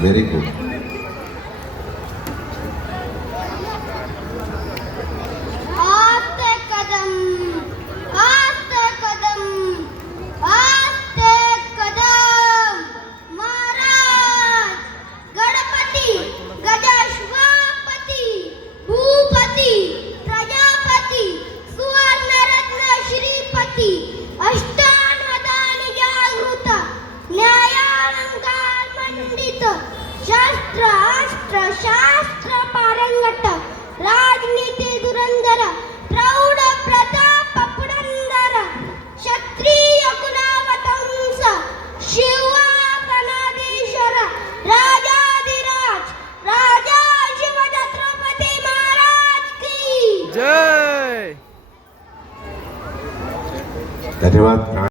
Very good. आस्ते कदम, आस्ते कदम, आस्ते कदम. महाराज गणपती गजाश्वापती भूपती प्रजापती सुवर्णरत्न श्रीपती अष्टावधान जागृत न्यायालंकार मंडित शास्त्र अस्त्र शास्त्र पारंगत राजनीती धुरंधर प्रौढ प्रताप पुरंदर क्षत्रिय कुलावतंस शिवा गणाधीश्वर राजाधिराज राजा शिव छत्रपती महाराज की जय. धन्यवाद.